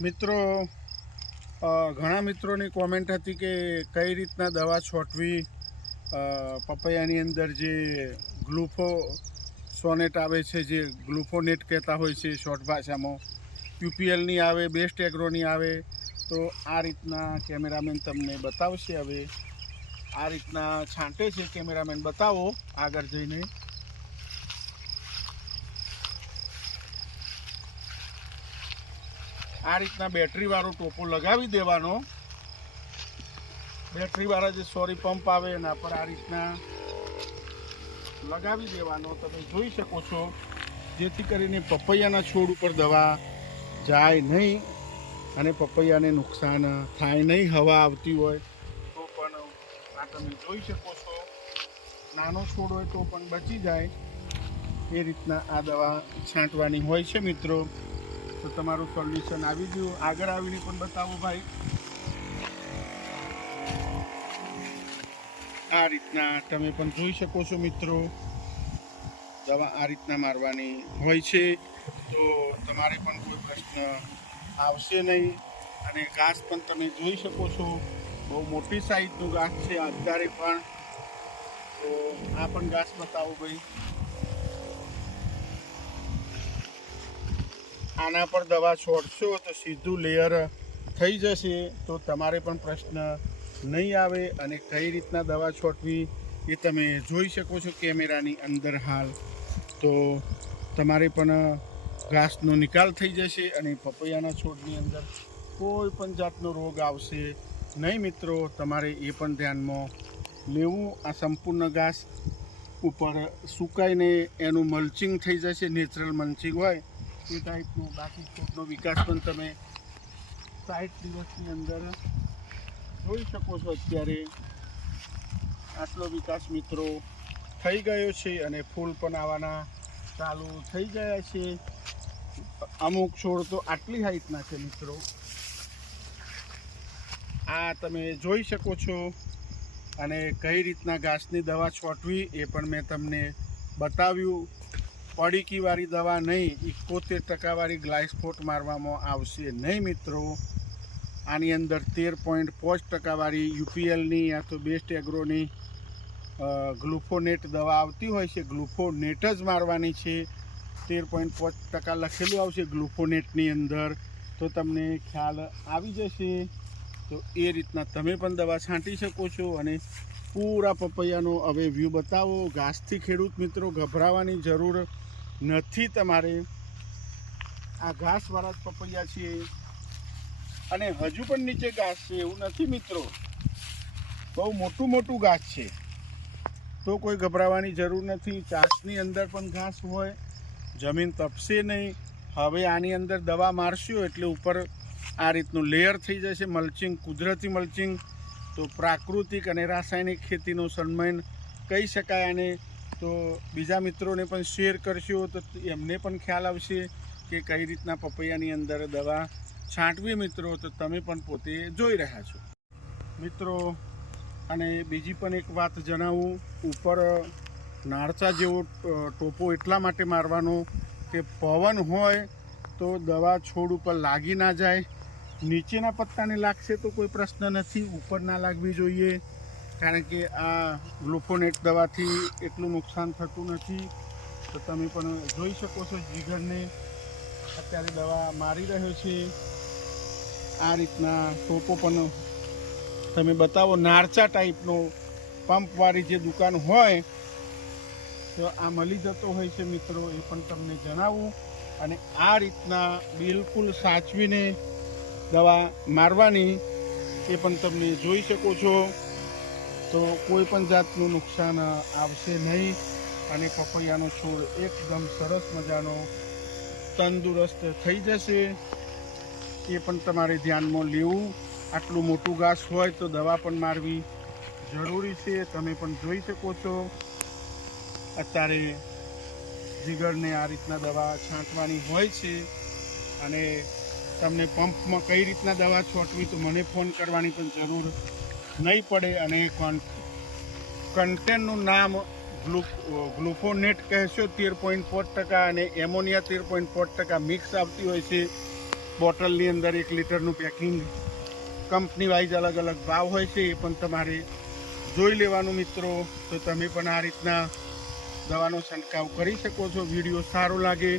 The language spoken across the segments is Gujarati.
મિત્રો ઘણા મિત્રોની કોમેન્ટ હતી કે કઈ રીતના દવા છોટવી પપૈયાની અંદર જે ગ્લુફો સોનેટ આવે છે, જે ગ્લુફોનેટ કહેતા હોય છે શોર્ટ ભાષામાં યુપીએલની આવે બેસ્ટ એગ્રોની આવે, તો આ રીતના કેમેરામેન તમને બતાવશે હવે. આ રીતના છાંટે છે કેમેરામેન. બતાવો આગળ જઈને. આ રીતના બેટરીવાળો ટોપો લગાવી દેવાનો. બેટરીવાળા જે સોરી પંપ આવે એના પર આ રીતના લગાવી દેવાનો. તમે જોઈ શકો છો, જેથી કરીને પપૈયાના છોડ ઉપર દવા જાય નહીં અને પપૈયાને નુકસાન થાય નહીં, હવા આવતી હોય તો પણ આ તમે જોઈ શકો છો. નાનો છોડ હોય તો પણ બચી જાય. એ રીતના આ દવા છાંટવાની હોય છે મિત્રો. તો તમારું સોલ્યુશન આવી ગયું. આગળ આવીને પણ બતાવો ભાઈ. આ રીતના તમે પણ જોઈ શકો છો મિત્રો. દવા આ રીતના મારવાની હોય છે. તો તમારે પણ કોઈ પ્રશ્ન આવશે નહીં. અને ઘાસ પણ તમે જોઈ શકો છો. બહુ મોટી સાઈઝનું ઘાસ છે. અત્યારે પણ તો આ પણ ઘાસ બતાવો ભાઈ. આના પર દવા છોડશો તો સીધું લેયર થઈ જશે. તો તમારે પણ પ્રશ્ન નહીં આવે અને કઈ રીતના દવા છોટવી એ તમે જોઈ શકો છો કેમેરાની અંદર હાલ. તો તમારે પણ ઘાસનો નિકાલ થઈ જશે અને પપૈયાના છોડની અંદર કોઈ પણ જાતનો રોગ આવશે નહીં મિત્રો. તમારે એ પણ ધ્યાનમાં લેવું. આ સંપૂર્ણ ઘાસ ઉપર સુકાઈને એનું મલ્ચિંગ થઈ જશે નેચરલ મલ્ચિંગ હોય. એ ટાઈપનું, બાકી છોડનો વિકાસ પણ તમે સાઠ દિવસની અંદર જોઈ શકો છો અત્યારે. આટલો વિકાસ મિત્રો થઈ ગયો છે અને ફૂલ પણ આવવાના ચાલુ થઈ ગયા છે. અમુક છોડ તો આટલી હાઈટના છે મિત્રો. આ તમે જોઈ શકો છો અને કઈ રીતના ઘાસની દવા છોટવી એ પણ મેં તમને બતાવ્યું. પડીકીવાળી દવા નહીં એકોતેર ટકાવાળી ગ્લાયસ્ફોટ મારવામાં આવશે નહીં મિત્રો. આની અંદર તેર પોઈન્ટ પાંચ ટકાવાળી યુપીએલની યા તો બેસ્ટ એગ્રોની ગ્લુફોનેટ દવા આવતી હોય છે, ગ્લુફોનેટ જ મારવાની છે. તેર પોઈન્ટ પાંચ ટકા લખેલું આવશે ગ્લુફોનેટની અંદર. તો તમને ખ્યાલ આવી જશે. તો એ રીતના તમે પણ દવા છાંટી શકો છો અને પૂરા પપૈયાનો હવે વ્યૂ બતાવો. ઘાસથી ખેડૂત મિત્રો, ગભરાવાની જરૂર નથી તમારે. આ ઘાસવાળા જ પપૈયા છે અને હજુ પણ નીચે ઘાસ છે, એવું નથી મિત્રો. બહુ મોટું મોટું ઘાસ છે. તો કોઈ ગભરાવાની જરૂર નથી. ચાસની અંદર પણ ઘાસ હોય. જમીન તપશે નહીં. હવે આની અંદર દવા મારશું એટલે ઉપર આ રીતનું લેયર થઈ જશે, મલ્ચિંગ, કુદરતી મલ્ચિંગ. તો પ્રાકૃતિક અને રાસાયણિક ખેતીનો સન્માન કહી શકાય આને તો બીજા મિત્રોને પણ શેર કરશો તો એમને પણ ખ્યાલ આવશે કે કઈ રીતના પપૈયાની અંદર દવા છાંટવી મિત્રો, તો તમે પણ પોતે જોઈ રહ્યા છો. મિત્રો, અને બીજી પણ એક વાત જણાવું, ઉપર નાળચા જેવો ટોપો એટલા માટે મારવાનો કે પવન હોય તો દવા છોડ ઉપર લાગી ના જાય. નીચેના પત્તાને લાગશે તો કોઈ પ્રશ્ન નથી, ઉપર ના લાગવી જોઈએ. કારણ કે આ ગ્લુફોનેટ દવાથી એટલું નુકસાન થતું નથી. તો તમે પણ જોઈ શકો છો જીગરને. અત્યારે દવા મારી રહ્યો છે. આ રીતના ટોપો પણ તમે બતાવો. નારચા ટાઈપનો પંપવાળી જે દુકાન હોય, તો આ મળી જતો હોય છે મિત્રો, એ પણ તમને જણાવું. અને આ રીતના બિલકુલ સાચવીને દવા મારવાની એ પણ તમે જોઈ શકો છો. તો કોઈ પણ જાતનું નુકસાન આવશે નહીં. અને પપૈયાનો છોડ એકદમ સરસ મજાનો તંદુરસ્ત થઈ જશે. એ પણ તમારે ધ્યાનમાં લેવું. આટલું મોટું ઘાસ હોય તો દવા પણ મારવી જરૂરી છે. તમે પણ જોઈ શકો છો. અત્યારે જીગરને આ રીતના દવા છાંટવાની હોય છે. અને તમને પંપમાં કઈ રીતના દવા છોટવી તો મને ફોન કરવાની પણ જરૂર નહીં પડે અને કોન કન્ટેનનું નામ ગ્લુ ગ્લુફોનેટ કહેશો, તેર પોઈન્ટ પાંચ ટકા અને એમોનિયા તેર પોઈન્ટ પાંચ ટકા મિક્સ આવતી હોય છે. બોટલની અંદર એક લીટરનું પેકિંગ કંપની વાઇઝ અલગ અલગ ભાવ હોય છે, એ પણ તમારે જોઈ લેવાનું મિત્રો. તો તમે પણ આ રીતના દવાનો છંટકાવ કરી શકો છો. વીડિયો સારો લાગે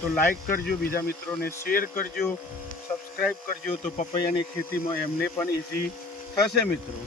તો લાઈક કરજો, બીજા મિત્રોને શેર કરજો સબસ્ક્રાઈબ કરજો. તો પપૈયાની ખેતીમાં એમને પણ ઇઝી થશે મિત્રો.